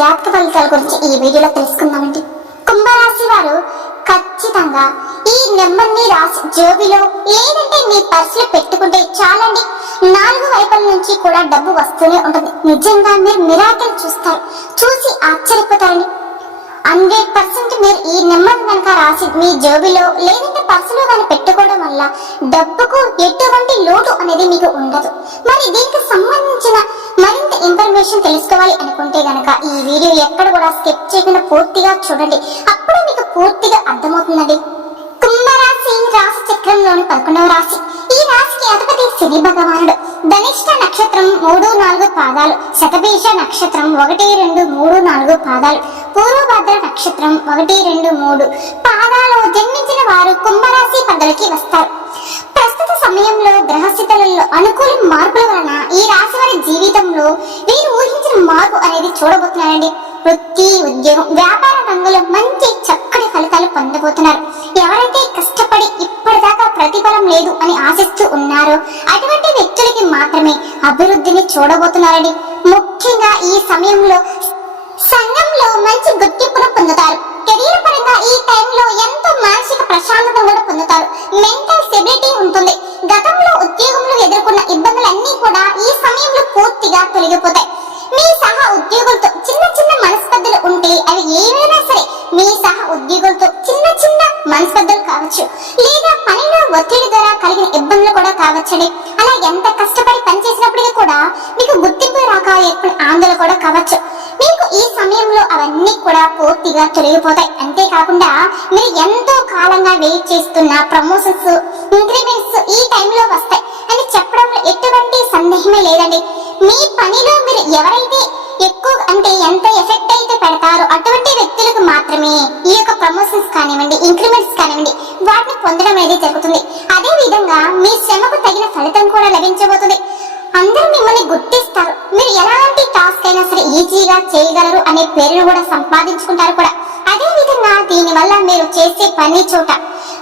జాతక ఫలితాల గురించి ఈ వీడియోలో తెలుసుకుందామండి. కుంభరాశి వారు ఖచ్చితంగా ఈ నెంబర్ని రాసి జోబిలో లేదంటే మీ పర్సులో పెట్టుకుంటే చాలండి. నాలుగు వైపుల నుంచి కూడా డబ్బు వస్తూనే ఉంటుంది. నిజంగా మీరు మిరాకిల్ చూస్తారు. చూసి ఆశ్చర్యపోతారండి. హండ్రెడ్ పర్సెంట్ మీరు ఈ నెంబర్ కనుక రాసి మీ జోబిలో లేదంటే పర్సులో కానీ పెట్టుకోవడం వల్ల డబ్బుకు ఎటువంటి లోటు అనేది మీకు ఉండదు. మరి దీనికి సంబంధించిన మరింత ఇన్ఫర్మేషన్ తెలుసుకోవాలి అనుకుంటే గనక ఈ వీడియో ఎక్కడ కూడా స్కిప్ చేయకుండా పూర్తిగా చూడండి. అప్పుడు మీకు పూర్తిగా అర్థమవుతున్నది కుంభరాశి రాశి చక్రంలోని పదకొండవ రాశి. ఈ రాశికి అధిపతి శని భగవానుడు. ధనిష్ట నక్షత్రం మూడు నాలుగు పాదాలు. శతభీష నక్షత్రం ఒకటి రెండు మూడు నాలుగు పాదాలు. పూర్వభద్ర నక్షత్రం ఒకటి రెండు మూడు. వారు కుంభరాశి పదవికి వస్తారు. ప్రస్తుత సమయంలో గ్రహస్థితులలో అనుకూల మార్పుల వలన ఈ రాశి వారి జీవితంలో వీరు ఊహించిన మార్పు అనేది చూడబోతున్నారండి. వృత్తి ఉద్యోగం వ్యాపార రంగంలో మంచి చక్కటి ఫలితాలు పొందబోతున్నారు. ఎవరైతే కష్టపడి ఇప్పటిదాకా ప్రతిఫలం లేదు అని ఆశిస్తూ ఉన్నారో అటువంటి వ్యక్తులకి మాత్రమే అభివృద్ధిని చూడబోతున్నారండి. ముఖ్యంగా ఈ సమయంలో సంఘంలో మంచి గుర్తింపును పొందుతారు. కెరీర్ పరంగా ఈ టైంలో ఎంతో మానసిక ప్రశాంతత కూడా పొందుతారు. మెంటల్ స్టెబిలిటీ ఉంటుంది. గతంలో ఉద్యోగంలో ఎదుర్కొన్న ఇబ్బందులన్నీ కూడా ఈ సమయంలో పూర్తిగా తొలగిపోతాయి. మీ సహ ఉద్యోగులతో చిన్న చిన్న మనస్పర్ధలు ఉంటే అవి ఏవైనా సరే మీ సహ ఉద్యోగులతో చిన్న చిన్న మనస్పర్ధలు కావచ్చు. లేదా పనిలో ఒత్తిడి ద్వారా కలిగిన ఇబ్బందులు కూడా కావచ్చండి. అలా ఎంత కష్టపడి పనిచేసినప్పటికీ కూడా మీకు గుర్తింపు రాక ఏర్పడిన ఆందోళన కూడా కావచ్చు. మీకు ఈ సమయంలో అవన్నీ కూడా పూర్తిగా తొలగిపోతాయి. అంతేకాకుండా మీరు ఎంతో కాలంగా వెయిట్ చేస్తున్న ప్రమోషన్స్ ఇంక్రిమెంట్స్ ఈ టైంలో వస్తాయి. అని చెప్పడంలో ఎటువంటి సందేహమే లేదండి. మీ పనిలో మీరు ఎవరైతే ఎక్కువ అంటే ఎంత ఎఫెక్ట్ అయితే పెడతారో అటువంటి వ్యక్తులకు మాత్రమే ఈ యొక్క ప్రమోషన్స్ కానివ్వండి ఇంక్రిమెంట్స్ కానివ్వండి వాటిని పొందడం అనేది జరుగుతుంది. అదే విధంగా మీ శ్రమకు తగిన ఫలితం కూడా లభించబోతుంది. అందరూ మిమ్మల్ని గుర్తిస్తారు. మీరు ఎలాంటి టాస్క్ అయినా సరే ఈజీగా చేయగలరు అనే పేరును కూడా సంపాదించుకుంటారు కూడా. అదే విధంగా దీని వల్ల మీరు చేసే పని చోట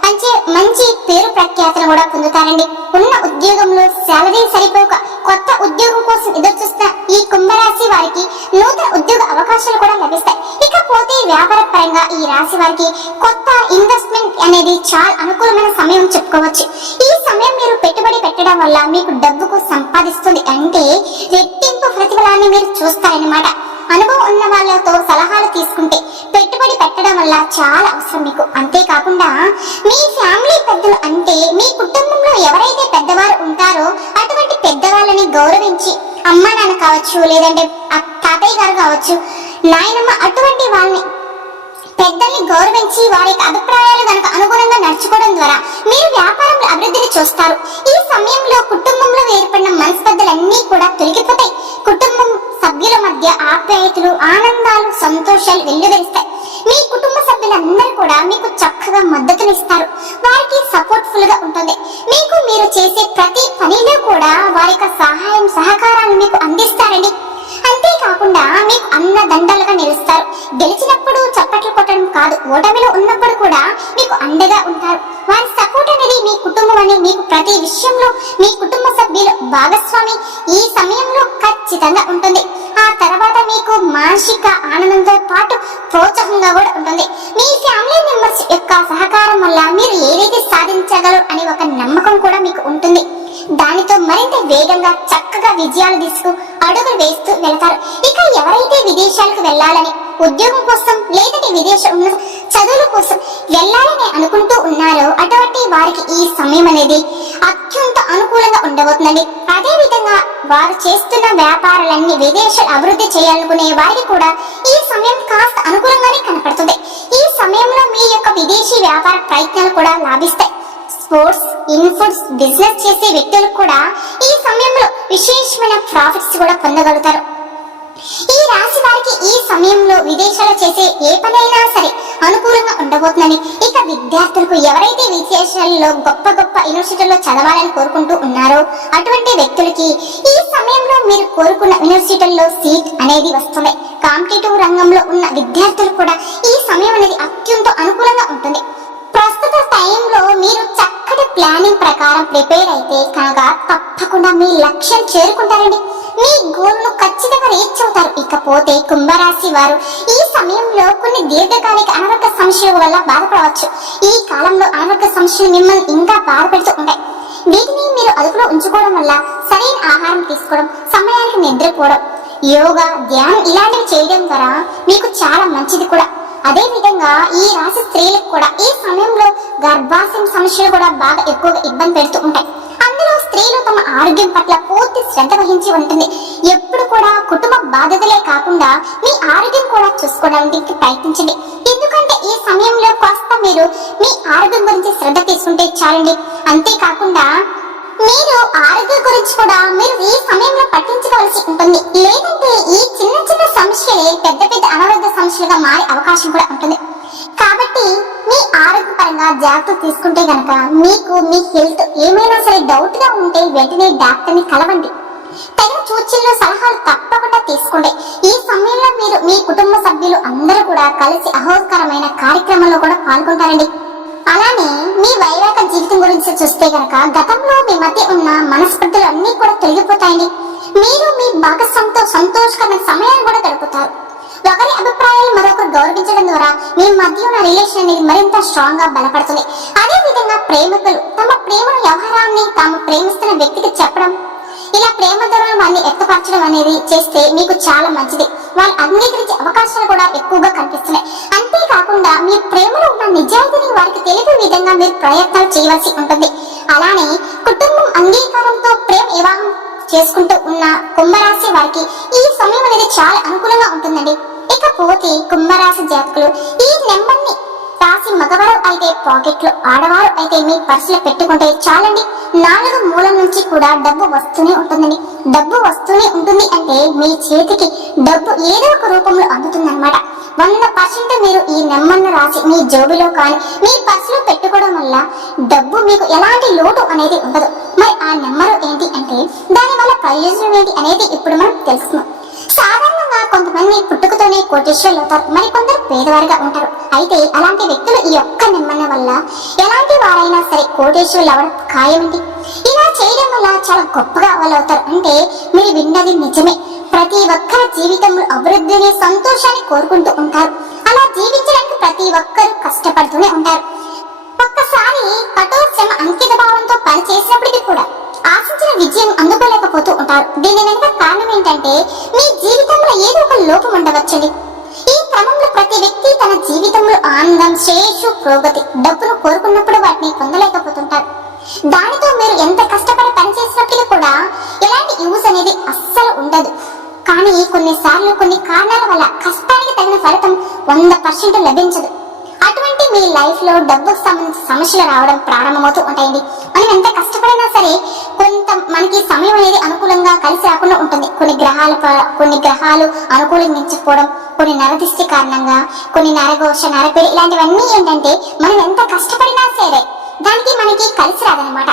మంచి మంచి పేరు ప్రఖ్యాతను కూడా పొందుతారండి. ఉన్న ఉద్యోగంలో శాలరీ సరిపోక కొత్త ఉద్యోగం కోసం ఎదురు చూస్తున్న ఈ కుంభరాశి వారికి నూతన ఉద్యోగ అవకాశాలు కూడా లభిస్తాయి. ఇకపోతే వ్యాపార పరంగా ఈ రాశి వారికి కొత్త ఇన్వెస్ట్మెంట్ అనేది చాలా అనుకూలమైన సమయం చెప్పుకోవచ్చు. ఈ సమయం మీరు పెట్టుబడి పెట్టడం వల్ల మీకు డబ్బుకు సంపాదిస్తుంది అంటే రెట్టింపు ప్రతిఫలాన్ని మీరు చూస్తారనమాట అనుభవం ఉన్న వాళ్ళతో సలహాలు తీసుకుంటే పెట్టుబడి పెట్టడం వల్ల చాలా అవసరం మీకు. అంతేకాకుండా మీ ఫ్యామిలీ పెద్దలు అంటే మీ కుటుంబంలో ఎవరైతే పెద్దవారు ఉంటారో అటువంటి పెద్దవాళ్ళని గౌరవించి అమ్మ నాన్న కావచ్చు లేదంటే తాతయ్య గారు కావచ్చు నాయనమ్మ అటువంటి వాళ్ళని పెద్దల్ని గౌరవించి వారి అభిప్రాయాలు గనక అనుగుణంగా నడుచుకోవడం ద్వారా మీరు వ్యాపారంలో అభివృద్ధిని చూస్తారు. ఈ సమయంలో కుటుంబంలో ఏర్పడిన మనస్పర్ధలన్నీ కూడా తొలగిపోతాయి. కుటుంబం సభ్యుల మధ్య ఆప్యాయతలు ఆనందాలు సంతోషాలు వెల్లువరిస్తాయి మీ కుటుంబ సభ్యులందరూ కూడా మీకు చక్కగా మద్దతునిస్తారు. వారికి సపోర్ట్ఫుల్గా ఉంటుంది. మీకు మీరు చేసే ప్రతి పనిలో కూడా వారి యొక్క సహాయం సహకారాన్ని మీకు అందిస్తారండి. అంతేకాకుండా మీకు అన్న దండలుగా నిలుస్తారు. గెలిచినప్పుడు చప్పట్లు కొట్టడం కాదు ఓటమిలో ఉన్నప్పుడు కూడా మీకు అండగా ఉంటారు. వారి సపోర్ట్ అనేది మీ కుటుంబం అని మీకు ప్రతి విషయంలో మీ కుటుంబ సభ్యులు భాగస్వామి ఈ సమయంలో ఖచ్చితంగా ఉంటుంది. ఆ తర్వాత మీకు మానసిక ఆనందంతో పాటు ప్రోత్సాహంగా కూడా ఉంటుంది. మీ ఫ్యామిలీ మెంబర్స్ యొక్క సహకారం వల్ల మీరు ఏదైతే సాధించగలరు అనే ఒక నమ్మకం కూడా మీకు ఉంటుంది. దానితో మరింత వేగంగా చక్కగా విజయాలు తీసుకు అడుగులు వేస్తూ వెళతారు. ఇక ఎవరైతే విదేశాలకు వెళ్ళాలని ఉద్యోగం కోసం లేదంటే విదేశ చదువుల కోసం వెళ్ళాలని అనుకుంటూ ఉన్నారో అటువంటి వారికి ఈ సమయం అనేది అత్యంత అనుకూలంగా ఉండబోతుందండి. అదే విధంగా వారు చేస్తున్న వ్యాపారాలన్నీ విదేశాలు అభివృద్ధి చేయాలనుకునే వారికి కూడా ఈ సమయం కాస్త అనుకూలంగానే కనపడుతుంది. ఈ సమయంలో మీ యొక్క విదేశీ వ్యాపార ప్రయత్నాలు కూడా లాభిస్తాయి. స్పోర్ట్స్ ఇన్ఫుడ్స్ బిజినెస్ చేసే వ్యక్తులకు కూడా ఈ సమయంలో విశేషమైన ప్రాఫిట్స్ కూడా పొందగలుగుతారు. ఈ రాశి వారికి ఈ సమయంలో విదేశాలు చేసే ఏ పనైనా సరే అనుకూలంగా ఉండబోతుందని ఇక విద్యార్థులకు ఎవరైతే విదేశాలలో గొప్ప గొప్ప యూనివర్సిటీల్లో చదవాలని కోరుకుంటూ ఉన్నారో అటువంటి వ్యక్తులకి ఈ సమయంలో మీరు కోరుకున్న యూనివర్సిటీల్లో సీట్ అనేది వస్తుంది. కాంపిటేటివ్ రంగంలో ఉన్న విద్యార్థులు కూడా ఈ సమయం అనేది అత్యంత అనుకూలంగా ఉంటుంది. ప్రస్తుత టైంలో మీరు చక్కటి ప్లానింగ్ ప్రకారం ప్రిపేర్ అయితే కనుక తప్పకుండా మీ లక్ష్యం చేరుకుంటారండి. మీ గోల్ను ఖచ్చితంగా రీచ్ అవుతారు. ఇకపోతే కుంభరాశి వారు ఈ సమయంలో కొన్ని దీర్ఘకాలిక అనారోగ్య సమస్యల వల్ల బాధపడవచ్చు. ఈ కాలంలో అనారోగ్య సమస్యలు మిమ్మల్ని ఇంకా బాధపెడుతూ ఉంటాయి. వీటిని మీరు అదుపులో ఉంచుకోవడం వల్ల సరైన ఆహారం తీసుకోవడం సమయానికి నిద్రపోవడం యోగా ధ్యానం ఇలాంటివి చేయడం ద్వారా మీకు చాలా మంచిది కూడా. అదే విధంగా ఈ రాశి స్త్రీలకు కూడా ఈ సమయంలో గర్భాశయం సమస్యలు కూడా బాగా ఎక్కువగా ఇబ్బంది పెడుతూ ఉంటాయి. అందులో స్త్రీలు తమ ఆరోగ్యం పట్ల పూర్తి శ్రద్ధ వహించి ఉంటుంది. ఎప్పుడు కూడా కుటుంబ బాధ్యతలే కాకుండా మీ ఆరోగ్యం కూడా చూసుకోవడానికి ప్రయత్నించండి. ఎందుకంటే ఈ సమయంలో కాస్త మీరు మీ ఆరోగ్యం గురించి శ్రద్ధ తీసుకుంటే చాలండి. అంతేకాకుండా మీరు ఆరోగ్యం గురించి కూడా మీరు ఈ సమయంలో పట్టించుకోవాల్సి అవకాశం కూడా ఉంటుంది. కాబట్టి మీ ఆరోగ్యపరంగా జాగ్రత్త తీసుకుంటే గనక మీకు మీ హెల్త్ ఏమైనా సరే డౌట్గా ఉంటే వెంటనే డాక్టర్ని కలవండి. తగిన సూచనలు సలహాలు తప్పకుండా తీసుకోండి. ఈ సమయంలో మీరు మీ కుటుంబ సభ్యులు అందరూ కూడా కలిసి అహోస్కరమైన కార్యక్రమంలో కూడా పాల్గొంటారండి. అలానే మీ వైవాహిక జీవితం గురించి చూస్తే గనక గతంలో మీ మధ్య ఉన్న మనస్పర్ధలు అన్నీ కూడా తొలగిపోతాయండి. మీరు మీ భాగస్వామితో సంతోషకరమైన సమయాన్ని కూడా గడుపుతారు. ఒకరి అభిప్రాయాలు మరొకరు గౌరవించడం ద్వారా మీ మధ్య ఉన్న రిలేషన్ అనేది మరింత స్ట్రాంగ్గా బలపడుతుంది. అదే విధంగా ప్రేమికులు తమ ప్రేమ వ్యవహారాన్ని తాము ప్రేమిస్తున్న వ్యక్తికి చెప్పడం ఇలా ప్రేమ ద్వారా వారిని వ్యక్తపరచడం అనేది చేస్తే మీకు చాలా మంచిది. వాళ్ళు అంగీకరించే అవకాశాలు కూడా ఎక్కువగా కనిపిస్తున్నాయి. అంతేకాకుండా మీ ప్రేమలో ఉన్న నిజాయితీని వారికి తెలిపే విధంగా మీరు ప్రయత్నాలు చేయవలసి ఉంటుంది. అలానే కుటుంబం అంగీకారంతో ప్రేమ వివాహం చేసుకుంటూ ఉన్న కుంభరాశి వారికి ఈ సమయం అనేది చాలా అనుకూలంగా ఉంటుందండి. ఇకపోతే కుంభరాశి జాతకులు ఈ నెంబర్ని రాసి మగవారు అయితే పాకెట్లు ఆడవారు అయితే మీ పర్సులో పెట్టుకుంటే చాలండి. నాలుగు మూల నుంచి కూడా డబ్బు వస్తూనే ఉంటుందండి. డబ్బు వస్తూనే ఉంటుంది అంటే మీ చేతికి డబ్బు ఏదో ఒక రూపంలో అందుతుందన్నమాట. వంద పర్సెంట్ మీరు ఈ నెంబర్ను రాసి మీ జోబులో కానీ మీ పర్సులో పెట్టుకోవడం వల్ల డబ్బు మీకు ఎలాంటి లోటు అనేది ఉండదు. మరి ఆ నెంబరు ఏంటి అంటే దాని వల్ల ప్రయోజనం ఏంటి అనేది ఇప్పుడు మనం తెలుసుకున్నాం సాధారణంగా కొంతమంది పుట్టుకతోనే కోటేశ్వరులు అవుతారు. మరి కొందరు ఉంటారు. అయితే అలాంటి వ్యక్తులు ఈ ఒక్క నిమ్మన్న వల్ల ఎలాంటి వారైనా సరే కోటేశ్వరులు అవడం ఖాయమండి. ఇలా చేయడం వల్ల చాలా గొప్పగా వాళ్ళు అవుతారు. అంటే మీరు విన్నది నిజమే. ప్రతి ఒక్కరి జీవితంలో అభివృద్ధిని సంతోషాన్ని కోరుకుంటూ ఉంటారు. అలా జీవించడానికి ప్రతి ఒక్కరూ కష్టపడుతూనే ఉంటారు. ఒక్కసారి కఠోర అందుకోలేకపోతూ దీని వెనుక కారణం ఏంటంటే మీ జీవితంలో ఏదో ఒక లోపం ఉండవచ్చండి. ఈ క్రమంలో ప్రతి వ్యక్తి తన జీవితంలో ఆనందం శ్రేయస్సు ప్రోగతి డబ్బును కోరుకున్నప్పుడు వాటిని పొందలేకపోతుంటారు. దానితో మీరు ఎంత కష్టపడి పని కూడా ఎలాంటి యూజ్ అనేది అస్సలు ఉండదు. కానీ కొన్నిసార్లు కొన్ని కారణాల వల్ల కష్టానికి తగిన ఫలితం వంద పర్సెంట్ లభించదు. అటువంటి మీ లైఫ్లో డబ్బుకు సంబంధించిన సమస్యలు రావడం ప్రారంభమవుతూ ఉంటాయండి. మనం ఎంత కష్టపడినా సరే కొంత మనకి సమయం అనేది అనుకూలంగా కలిసి రాకుండా ఉంటుంది. కొన్ని గ్రహాల కొన్ని గ్రహాలు అనుకూలించకపోవడం కొన్ని నరదిష్టి కారణంగా కొన్ని నరఘోష నరపిడి ఇలాంటివన్నీ ఏంటంటే మనం ఎంత కష్టపడినా సరే దానికి మనకి కలిసి రాదనమాట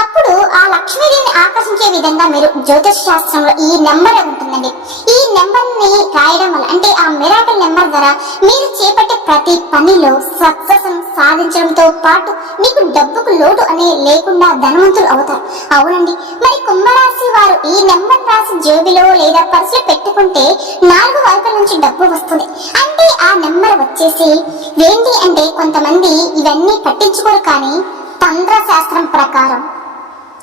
అప్పుడు ఆ లక్ష్మీదేవిని ఆకర్షించే విధంగా మీరు జ్యోతిష్ శాస్త్రంలో ఈ నెంబర్ ఉంటుందండి. ఈ నెంబర్ని రాయడం వల్ల అంటే ఆ మిరాకల్ నెంబర్ ద్వారా మీరు చేపట్టే ప్రతి పనిలో సక్సెస్ సాధించడంతో పాటు మీకు డబ్బుకు లోటు అనే లేకుండా ధనవంతులు అవుతారు. అవునండి. మరి కుంభరాశి వారు ఈ నెంబర్ రాసి జేబులో లేదా పర్సులో పెట్టుకుంటే నాలుగు వైపుల నుంచి డబ్బు వస్తుంది. అంటే ఆ నెంబర్ వచ్చేసి ఏంటి అంటే కొంతమంది ఇవన్నీ పట్టించుకోరు కానీ తంత్ర శాస్త్రం ప్రకారం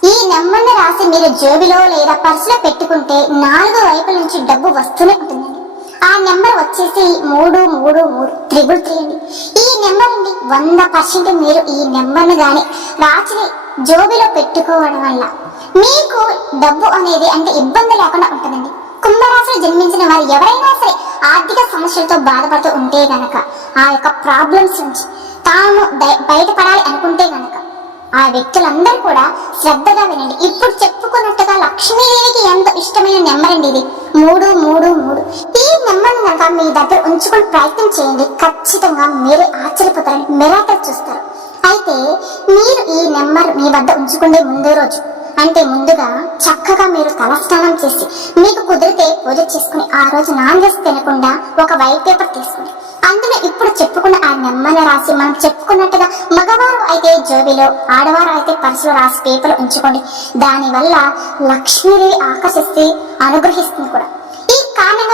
ఈ నెంబర్ని రాసి మీరు జేబులో లేదా పర్సులో పెట్టుకుంటే నాలుగు వైపుల నుంచి డబ్బు వస్తూనే ఉంటుందండి. ఆ నెంబర్ వచ్చేసి మూడు మూడు మూడు త్రిబుల్ త్రీ అండి. ఈ నెంబర్ అండి వంద పర్సెంట్ మీరు ఈ నెంబర్ని కానీ రాసి జోబిలో పెట్టుకోవడం వల్ల మీకు డబ్బు అనేది అంటే ఇబ్బంది లేకుండా ఉంటుందండి. కుంభరాశిలో జన్మించిన వారు ఎవరైనా సరే ఆర్థిక సమస్యలతో బాధపడుతూ ఉంటే గనక ఆ యొక్క ప్రాబ్లమ్స్ నుంచి తాము బయటపడాలి అనుకుంటే గనక ఆ వ్యక్తులందరూ కూడా శ్రద్ధగా వినండి. ఇప్పుడు చెప్పుకున్నట్టుగా లక్ష్మీదేవికి ఎంతో ఇష్టమైన నెంబర్ అండి ఇది. మూడు మూడు మూడు. ఈ నెంబర్ కనుక మీ దగ్గర ఉంచుకుని ప్రయత్నం చేయండి. ఖచ్చితంగా మీరే ఆశ్చర్యపోతారని మిరాకల్ చూస్తారు. అయితే మీరు ఈ నెంబర్ మీ వద్ద ఉంచుకునే ముందే రోజు. అంటే ముందుగా చక్కగా మీరు తలస్నానం చేసి మీకు కుదిరితే పూజ చేసుకుని ఆ రోజు నాన్ వెజ్ తినకుండా ఒక వైట్ పేపర్ తీసుకోండి అందులో ఇప్పుడు చెప్పుకున్న ఆ నెమ్మని రాసి మనం చెప్పుకున్నట్టుగా మగవారు అయితే జోబిలో ఆడవారు అయితే పర్సులో రాసి పేపర్ ఉంచుకోండి. దానివల్ల లక్ష్మీదేవి ఆకర్షిస్తే అనుగ్రహిస్తుంది కూడా. ఈ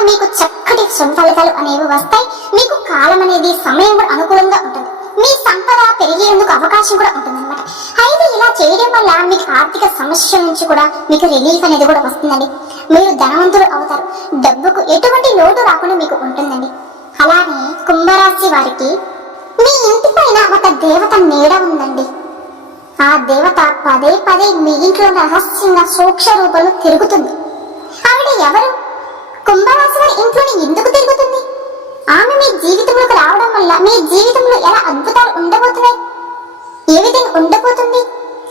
మీకు చక్కటి శుభ ఫలితాలు అనేవి వస్తాయి. మీకు కాలం అనేది సమయం కూడా అనుకూలంగా ఉంటుంది. మీ సంపద పెరిగేందుకు అవకాశం కూడా ఉంటుందన్నమాట. అయితే ఇలా చేయడం వల్ల మీకు ఆర్థిక సమస్యల నుంచి కూడా మీకు రిలీఫ్ అనేది కూడా వస్తుందండి. మీరు ధనవంతులు అవుతారు. డబ్బుకు ఎటువంటి లోటు రాకుండా మీకు ఉంటుందండి. అలానే కుంభరాశి వారికి మీ ఇంటి పైన ఒక దేవత నీడ ఉందండి. ఆ దేవత పదే పదే మీ ఇంట్లో రహస్యంగా సూక్ష్మ రూపంలో తిరుగుతుంది. ఆవిడ ఎవరు? కుంభరాశి వారి ఇంట్లోని ఎందుకు తిరుగుతుంది? ఆమె మీ జీవితంలోకి రావడం వల్ల మీ జీవితంలో ఎలా అద్భుతాలు ఉండబోతున్నాయి? ఏ విధంగా ఉండబోతుంది?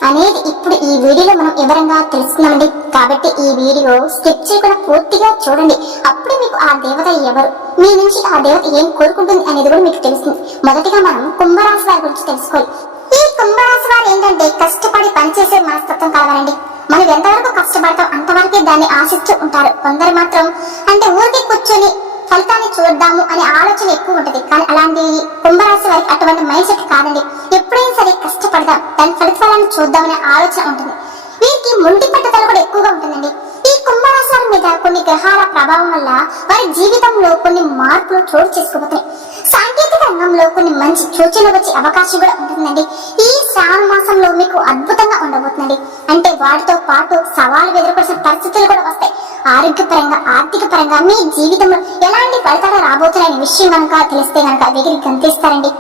అనేది ఇప్పుడు ఈ వీడియోలో మనం వివరంగా తెలుసుకున్నామండి. కాబట్టి ఈ వీడియో స్కిప్ చేయకుండా పూర్తిగా చూడండి. అప్పుడు మీకు ఆ దేవత ఎవరు మీ నుంచి ఆ దేవత ఏం కోరుకుంటుంది అనేది కూడా మీకు తెలుస్తుంది. మొదటిగా మనం కుంభరాశి వారి గురించి తెలుసుకోవాలి. ఈ కుంభరాశి వారు ఏంటంటే కష్టపడి పనిచేసే మనస్తత్వం కలవారండి. మనం ఎంతవరకు కష్టపడతాం అంతవరకే దాన్ని ఆశిస్తూ ఉంటారు. కొందరు మాత్రం అంటే ఊరికి కూర్చొని ఫలితాన్ని చూద్దాము అనే ఆలోచన ఎక్కువ ఉంటది. కానీ అలాంటి కుంభరాశి వారికి అటువంటి మైండ్ సెట్ కాదండి. ఎప్పుడైనా సరే కష్టపడదాం. దాని ఫలితాలను చూద్దామనే ఆలోచన ఉంటుంది. వీరికి ముండి పట్టుదల కూడా ఎక్కువగా ఉంటుందండి. ఈ కుంభరాశి వారి మీద కొన్ని గ్రహాల ప్రభావం వల్ల వారి జీవితంలో కొన్ని మార్పులు చోటు చేసుకోబోతున్నాయి సాంకేతిక రంగంలో కొన్ని మంచి సూచనలు వచ్చే అవకాశం కూడా ఉంటుందండి. ఈ శ్రావణ మాసంలో మీకు అద్భుతంగా ఉండబోతుందండి. అంటే వాటితో పాటు ఆరోగ్యపరంగా ఆర్థిక పరంగా మీ జీవితంలో ఎలాంటి ఫలితాలు రాబోతున్నాయనే విషయం కనుక తెలిస్తే కనుక దగ్గరికి కనిపిస్తారండి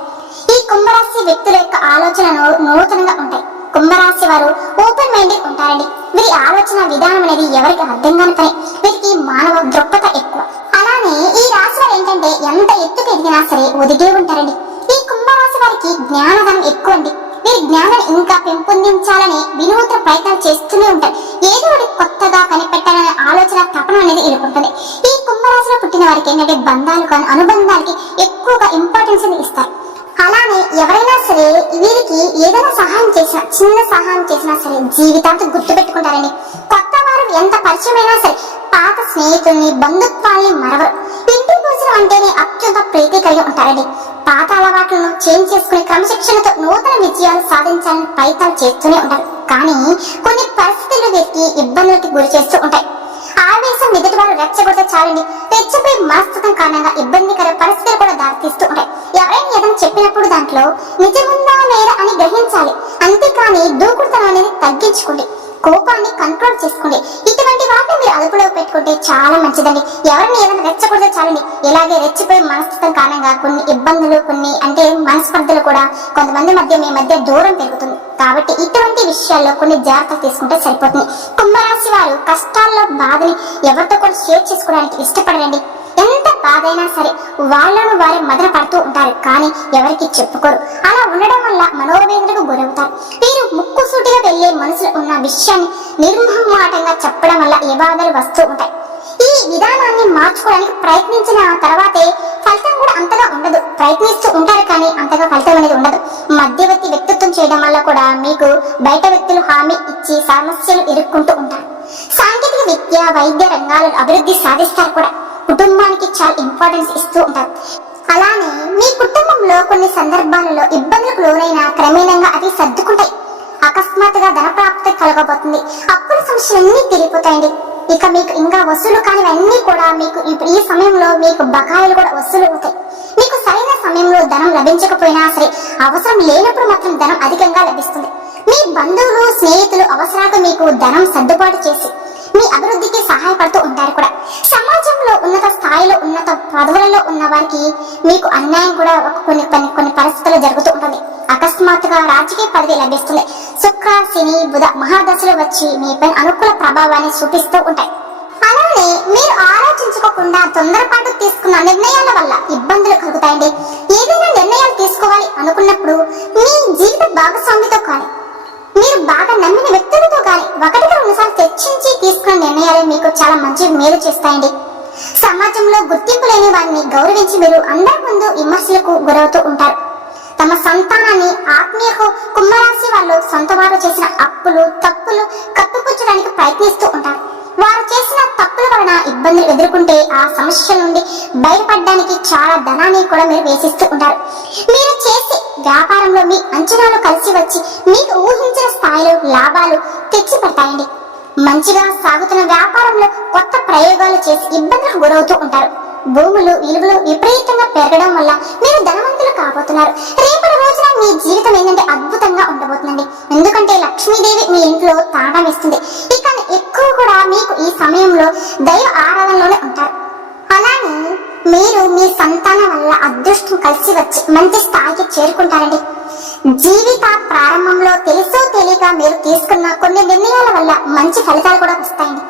ఈ కుంభరాశి వ్యక్తుల యొక్క ఆలోచనలు నూతనంగా ఉంటాయి. కుంభరాశి వారు ఓపెన్ మైండెడ్ ఉంటారండి. వీరి ఆలోచన విధానం అనేది ఎవరికి అర్థం కాని పని వీరికి మానవ దృక్పథ ఎక్కువ. అలానే ఈ రాశి వారు ఏంటంటే ఎంత ఎత్తుకు ఎదిగినా సరే ఒదిగే ఉంటారండి. ఈ కుంభరాశి వారికి జ్ఞానధనం ఎక్కువ అండి వీరి జ్ఞానం ఇంకా పెంపొందించాలని వినూత్న ప్రయత్నాలు చేస్తూనే ఉంటారు. ఏదో ఒకటి కొత్తగా కనిపెట్టాలనే ఆలోచన తపన అనేది ఎదుర్కొంటుంది ఈ కుంభరాశిలో పుట్టిన వారికి ఏంటంటే బంధాలు కానీ అనుబంధాలకి ఎక్కువగా ఇంపార్టెన్స్ అనేది ఇస్తారు. అలానే ఎవరైనా సరే వీరికి ఏదైనా సహాయం చేసినా చిన్న సహాయం చేసినా సరే జీవితాంతం గుర్తుపెట్టుకుంటారని కొత్త వారు ఎంత పరిచయమైనా సరే పాత స్నేహితుల్ని బంధుత్వాల్ని మరవరు. ఇంటి భోజనం అంటేనే అత్యంత ప్రీతి కలిగి ఉంటారండి. పాత అలవాట్లను చేంజ్ చేసుకుని క్రమశిక్షణతో నూతన విజయాలు సాధించాలని ప్రయత్నాలు చేస్తూనే ఉంటారు కానీ కొన్ని పరిస్థితులు వీరికి ఇబ్బందులకి గురి చేస్తూ ఉంటాయి. ఆవేశం ఎదుటి వారు రెచ్చగొడితే చాలండి. రెచ్చపోయి మనస్తత్వం కారణంగా ఇబ్బందికర పరిస్థితులు కూడా దారితీస్తూ ఉంటాయి. ఎవరైనా ఏదైనా చెప్పినప్పుడు దాంట్లో నిజముందా లేదా అని గ్రహించాలి. అంతేకాని దూకుడుతనం అనేది తగ్గించుకోండి. కోపాన్ని కంట్రోల్ చేసుకోండి. ఇటువంటి వాటిని మీరు అదుపులో పెట్టుకుంటే చాలా మంచిదండి. ఎవరిని ఏదైనా రెచ్చకూడదో చాలండి. ఇలాగే రెచ్చిపోయి మనస్తత్వం కారణంగా కొన్ని ఇబ్బందులు కొన్ని అంటే మనస్పర్ధలు కూడా కొంతమంది మధ్య మీ మధ్య దూరం పెరుగుతుంది. కాబట్టి ఇటువంటి విషయాల్లో కొన్ని జాగ్రత్తలు తీసుకుంటే సరిపోతుంది. కుంభరాశి వారు కష్టాల్లో బాధని ఎవరితో కూడా షేర్ చేసుకోవడానికి ఇష్టపడరండి. ఎంత సరే వాళ్ళను వారు మదన పడుతూ ఉంటారు కానీ ఎవరికి చెప్పుకోరు. అలా ఉండడం వల్ల మనోవేదనకు గురవుతారు. వీరు ముక్కు సూటిగా వెళ్ళే మనసులో ఉన్న విషయాన్ని నిర్మహమాటంగా చెప్పడం వల్ల ఏ బాధలు వస్తూ ఉంటాయి. ఈ విధానాన్ని మార్చుకోవడానికి ప్రయత్నించిన తర్వాతే ఫలితం కూడా అంతగా ఉండదు. ప్రయత్నిస్తూ ఉంటారు కానీ అంతగా ఫలితం అనేది ఉండదు. మధ్యవర్తి వ్యక్తిత్వం చేయడం వల్ల కూడా మీకు బయట వ్యక్తులు హామీ ఇచ్చి సమస్యలు ఎదుర్కొంటూ ఉంటారు. సాంకేతిక విద్య వైద్య రంగాలను అభివృద్ధి సాధిస్తారు కూడా. కుటుంబానికి చాలా ఇంపార్టెన్స్ ఇస్తూ ఉంటారు. అలానే మీ కుటుంబంలో కొన్ని సందర్భాలలో ఇబ్బందులకు లోనైన క్రమేణంగా అవి సర్దుకుంటాయి. అకస్మాత్తుగా ధన ప్రాప్తి కలగబోతుంది. అప్పుల సమస్యలన్నీ తీరిపోతాయండి. ఇక మీకు ఇంకా వసూలు కానివన్నీ కూడా మీకు ఇప్పుడు ఈ సమయంలో మీకు బకాయిలు కూడా వసూలు అవుతాయి. మీకు సరైన సమయంలో ధనం లభించకపోయినా సరే అవసరం లేనప్పుడు మాత్రం ధనం అధికంగా లభిస్తుంది. మీ బంధువులు స్నేహితులు అవసరాలకు మీకు ధనం సర్దుబాటు చేసి మీ అభివృద్ధికి సహాయపడుతూ ఉంటారు కూడా. ఉన్న వారికి మీకు అన్యాయం కూడా ఒక కొన్ని కొన్ని కొన్ని పరిస్థితులు జరుగుతూ ఉంటుంది. అకస్మాత్తుగా రాజకీయ పదవి లభిస్తుంది. శుక్ర శని బుధ మహాదశలు వచ్చి మీపై అనుకూల ప్రభావాన్ని చూపిస్తూ ఉంటాయి. అలానే మీరు ఆలోచించుకోకుండా తొందరపాటు తీసుకున్న నిర్ణయాల వల్ల ఇబ్బందులు కలుగుతాయండి. ఏదైనా నిర్ణయాలు తీసుకోవాలి అనుకున్నప్పుడు మీ జీవిత భాగస్వామితో కానీ మీరు బాగా నమ్మిన వ్యక్తులతో కానీ ఒకటిగా రెండుసార్లు చర్చించి తీసుకున్న నిర్ణయాలే మీకు చాలా మంచి మేలు చేస్తాయండి. సమాజంలో గుర్తింపు లేని వారిని గౌరవించి మీరు అందరి ముందు విమర్శలకు గురవుతూ ఉంటారు. తమ సంతానాన్ని ఆత్మీయకు కుంభరాశి వాళ్ళు సొంత వారు చేసిన అప్పులు తప్పులు కప్పిపుచ్చడానికి ప్రయత్నిస్తూ ఉంటారు. వారు చేసిన తప్పుల వలన ఇబ్బందులు ఎదుర్కొంటే ఆ సమస్యల నుండి బయటపడడానికి చాలా ధనాన్ని కూడా మీరు వేసిస్తూ ఉంటారు. మీరు చేసే వ్యాపారంలో మీ అంచనాలు కలిసి వచ్చి మీకు ఊహించిన స్థాయిలో లాభాలు తెచ్చి పెడతాయండి మంచిగా సాగుతున్న వ్యాపారంలో కొత్త ప్రయోగాలు చేసి ఇబ్బందులకు గురవుతూ ఉంటారు. భూములు విలువలు విపరీతంగా పెరగడం వల్ల మీరు ధనవంతులు కాబోతున్నారు. రేపటి రోజున మీ జీవితం ఏంటంటే అద్భుతంగా ఉండబోతుందండి. ఎందుకంటే లక్ష్మీదేవి మీ ఇంట్లో తాళం ఇస్తుంది ఇక ఎక్కువ కూడా మీకు ఈ సమయంలో దైవ ఆరాధనలోనే ఉంటారు. అలానే మీరు మీ సంతానం వల్ల అదృష్టం కలిసి వచ్చి మంచి స్థాయికి చేరుకుంటారండి. జీవిత ప్రారంభంలో తెలుసో తెలియక మీరు తీసుకున్న కొన్ని నిర్ణయాల వల్ల మంచి ఫలితాలు కూడా వస్తాయండి.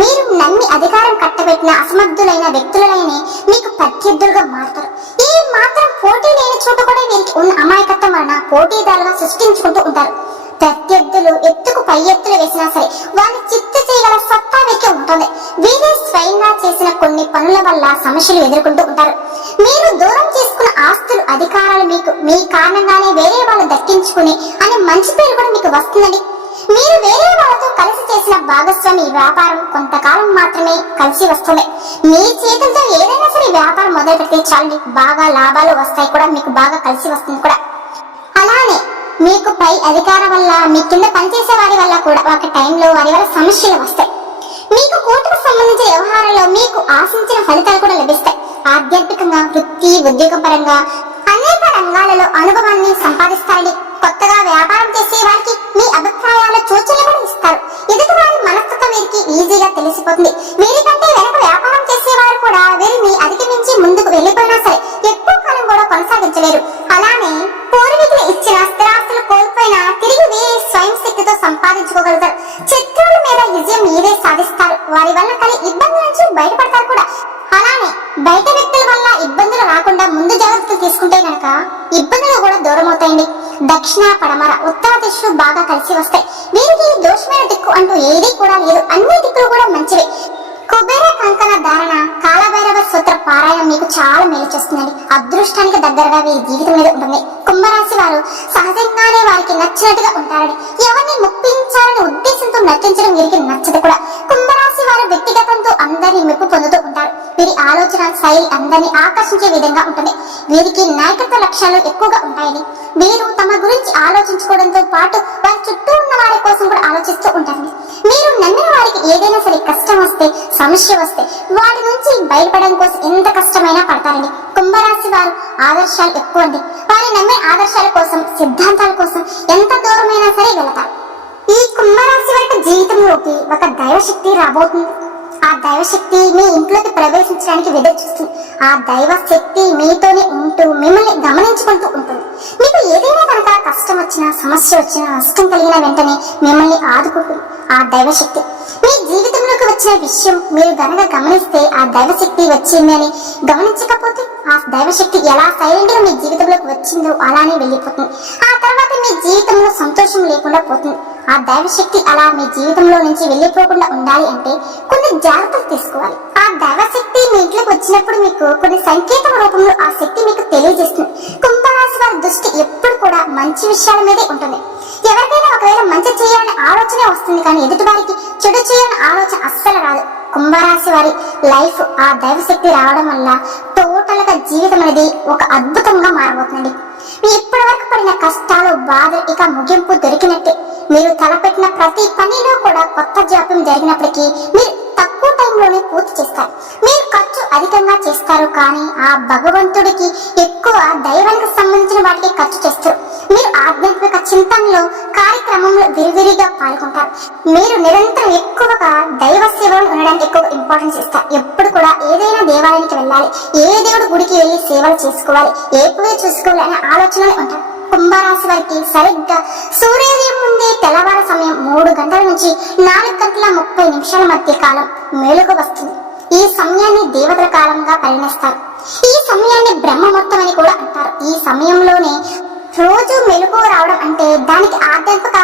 మీరు నమ్మి అధికారం కట్టబెట్టిన అసమర్థులైన వ్యక్తులైన మీకు ప్రత్యర్థులుగా మారుతారు. ఈ మాత్రం పోటీ లేని చోట కూడా వీరికి ఉన్న అమాయకత్వం వలన పోటీదారుగా సృష్టించుకుంటూ ఉంటారు. ప్రత్యర్థులు ఎత్తుకు పై ఎత్తులు వేసినా సరే వాళ్ళు చిత్త చేయగల సత్తా వీరికి ఉంటుంది. వీరే స్వయంగా చేసిన కొన్ని పనుల వల్ల సమస్యలు ఎదుర్కొంటూ ఉంటారు. మీరు దూరం చేసుకున్న ఆస్తులు అధికారాలు మీకు మీ కారణంగానే వేరే వాళ్ళు దక్కించుకుని అనే మంచి పేరు కూడా మీకు వస్తుందండి. మీరు వేరే వాళ్ళతో కలిసి చేసిన భాగస్వామి వ్యాపారం కొంతకాలం మాత్రమే కలిసి వస్తుంది. మీ చేతులతో ఏదైనా సరే వ్యాపారం మొదలు పెడితే చాలండి. బాగా లాభాలు వస్తాయి కూడా మీకు బాగా కలిసి వస్తుంది కూడా. మీకు పై అధికారం వల్ల మీ కింద పనిచేసే వారి వల్ల కూడా ఒక టైంలో వారి వల్ల సమస్యలు వస్తాయి. మీకు కోర్టుకు సంబంధించిన వ్యవహారంలో మీకు ఆశించిన ఫలితాలు కూడా లభిస్తాయి. ఆధ్యాత్మికంగా వృత్తి ఉద్యోగ పరంగా అనేక రంగాలలో అనుభవాన్ని సంపాదిస్తారని కొత్తగా వ్యాపారం చేసే వారికి మీ అభిప్రాయాల సూచనలు కూడా ఇస్తారు. ఎదుటి వారి మనస్తత్వం వీరికి ఈజీగా తెలిసిపోతుంది. వీరికంటే వెనక వ్యాపారం చేసేవారు కూడా వీరిని అధిగమించి ముందుకు వెళ్ళిపోయినా సరే ఎక్కువ కాలం కూడా కొనసాగించలేరు. దక్షిణ పడమర ఉత్తర దిశలు బాగా కలిసి వస్తాయి. దీనికి దోషమైన దిక్కు అంటూ ఏదీ కూడా లేదు. అన్ని దిక్కులు కూడా మంచివే. కుబేర కంకణ ధారణ కాలభైరవ సూత్ర పారాయణం మీకు చాలా మేలు చేస్తుందండి. అదృష్టానికి దగ్గరగా వీరి జీవితం మీద ఉంటుంది. కుంభరాశి వారు సహజంగానే వారికి నచ్చినట్టుగా ఉంటారని ఎవరిని ముప్పించాలని ఉద్దేశంతో నటించడం వీరికి నచ్చదు కూడా. కుంభరాశి వారు వ్యక్తిగతంతో అందరినీ మెప్పు పొందుతారు. వీరి ఆలోచన శైలి అందరినీ ఆకర్షించే విధంగా ఉంటుంది. వీరికి నాయకత్వ లక్ష్యాలు ఎక్కువగా ఉంటాయని వీరు తమ గురించి ఆలోచించుకోవడంతో పాటు వారి చుట్టూ ఉన్న వారి కోసం కూడా ఆలోచిస్తూ ఉంటారు. మీరు నమ్మిన వారికి ఏదైనా సరే కష్టం వస్తే సమస్య వస్తే వాటి నుంచి బయటపడడం కోసం ఎంత కష్టమైనా పడతారండి. కుంభరాశి వారు ఆదర్శాలు ఎక్కువ అండి. వారి నమ్మే ఆదర్శాల కోసం సిద్ధాంతాల కోసం ఎంత దూరమైనా సరే వెళతారు. ఈ కుంభరాశి వారికి జీవితంలోకి ఒక దైవశక్తి రాబోతుంది. ఆ దైవశక్తి మీ ఇంట్లోకి ప్రవేశించడానికి వెదర్ చూస్తుంది. ఆ దైవ శక్తి మీతోనే ఉంటూ మిమ్మల్ని గమనించుకుంటూ ఉంటుంది. మీకు ఏదైనా కనుక కష్టం వచ్చినా సమస్య వచ్చినా నష్టం కలిగిన వెంటనే మిమ్మల్ని ఆదుకుంటుంది. ఆ దైవశక్తి మీ జీవితంలో వచ్చే విషయం మీరు గనక గమనిస్తే ఆ దైవశక్తి వచ్చిందని. గమనించకపోతే ఆ దైవశక్తి ఎలా సైలెంట్గా మీ జీవితంలోకి వచ్చిందో అలానే వెళ్ళిపోతుంది. ఆ తర్వాత మీ జీవితంలో సంతోషం లేకుండా పోతుంది. ఆ దైవశక్తి అలా మీ జీవితంలో నుంచి వెళ్ళిపోకుండా ఉండాలి అంటే కొన్ని జాగ్రత్తలు తీసుకోవాలి. ఆ దైవశక్తి మీ ఇంట్లోకి వచ్చినప్పుడు మీకు కొన్ని సంకేతం రూపంలో ఆ శక్తి మీకు తెలియజేస్తుంది. కుంభరాశి వారి దృష్టి ఎప్పుడు కూడా మంచి విషయాల మీదే ఉంటుంది. ఎవరికైనా ఒకవేళ మంచి చేయాలనే ఆలోచనే వస్తుంది కానీ ఎదుటి వారికి చెడు చేయాలి ఆలోచన అస్సలు రాదు. కుంభరాశి వారి లైఫ్ ఆ దైవశక్తి రావడం వల్ల టోటల్గా జీవితం అనేది ఒక అద్భుతంగా మారబోతుందండి. మీ ఇప్పటి వరకు పడిన కష్టాలు బాధలు ఇక ముగింపు దొరికినట్టే. మీరు తలపెట్టిన ప్రతి పనిలో కూడా కొత్త జాప్యం జరిగినప్పటికీ మీరు తక్కువ టైంలోనే పూర్తి చేస్తారు. మీరు అధికంగా చేస్తారు కానీ ఆ భగవంతుడికి ఎక్కువ దైవానికి సంబంధించిన వాటికి ఖర్చు చేస్తారు. మీరు ఆధ్యాత్మిక చింతనలో కార్యక్రమంలో విరివిరిగా పాల్గొంటారు. మీరు నిరంతరం ఎక్కువగా దైవ సేవలు ఉండడానికి ఎక్కువ ఇంపార్టెన్స్ ఇస్తారు. ఎప్పుడు కూడా ఏదైనా దేవాలయానికి వెళ్ళాలి. ఏ దేవుడి గుడికి వెళ్ళి సేవలు చేసుకోవాలి. ఏ పూజ చూసుకోవాలి అనే ఆలోచనలు ఉంటారు కుంభరాశి వారికి సరిగ్గా సూర్యోదయం ముందే తెల్లవారు సమయం మూడు గంటల నుంచి నాలుగు గంటల ముప్పై నిమిషాల మధ్య కాలం మేలుకు వస్తుంది. ఈ సమయాన్ని దేవతల కాలంగా పరిగణిస్తారు ఈ సమయాన్ని బ్రహ్మముహూర్తం అని కూడా అంటారు. ఈ సమయంలోనే రోజు మెలకు రావడం అంటే దానికి ఆధ్యాత్మిక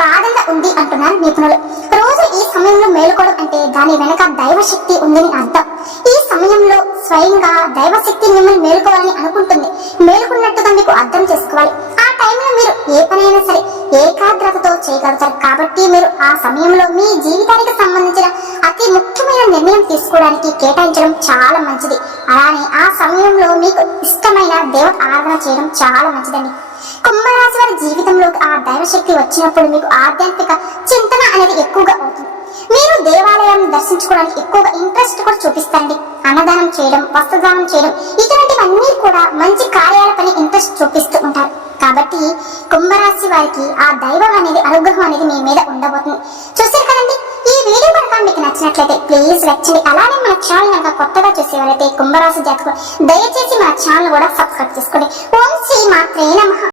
ప్రాధాన్యత ఉంది అంటున్నారు నిపుణులు. రోజు ఈ సమయంలో మేలుకోవడం అంటే దాని వెనక దైవశక్తి ఉందని అర్థం. ఈ సమయంలో స్వయంగా దైవశక్తి మిమ్మల్ని మేలుకోవాలని అనుకుంటుంది. మేలుకున్నట్టుగా మీకు అర్థం చేసుకోవాలి. ఆ టైంలో మీరు ఏ పనైనా సరే ఏకాగ్రతతో చేయగలుగుతారు. కాబట్టి మీరు ఆ సమయంలో మీ జీవితానికి సంబంధించిన అతి ముఖ్యమైన నిర్ణయం తీసుకోవడానికి కేటాయించడం చాలా మంచిది. అలానే ఆ సమయంలో మీకు ఇష్టమైన దేవత ఆరాధన చేయడం చాలా మంచిదండి. కుంభరాశి వారి జీవితంలోకి ఆ దైవశక్తి వచ్చినప్పుడు మీకు ఆధ్యాత్మిక చింతన అనేది ఎక్కువగా అవుతుంది. మీరు దేవాలయాన్ని దర్శించుకోవడానికి ఎక్కువగా ఇంట్రెస్ట్ కూడా చూపిస్తారండి అన్నదానం చేయడం వస్త్రదానం చేయడం ఇటువంటివన్నీ కూడా మంచి కార్యాల పని ఇంట్రెస్ట్ చూపిస్తూ ఉంటారు. కాబట్టి కుంభరాశి వారికి ఆ దైవం అనేది అనుగ్రహం అనేది మీ మీద ఉండబోతుంది. చూసారు కదండి? ఈ వీడియో కనుక మీకు నచ్చినట్లయితే ప్లీజ్ లైక్ చేయండి. అలానే మన ఛానల్ కనుక కొత్తగా చూసేవారైతే కుంభరాశి జాతకులు దయచేసి మన ఛానల్ కూడా సబ్స్క్రైబ్ చేసుకోండి. ఓం శ్రీ మాత్రే నమ.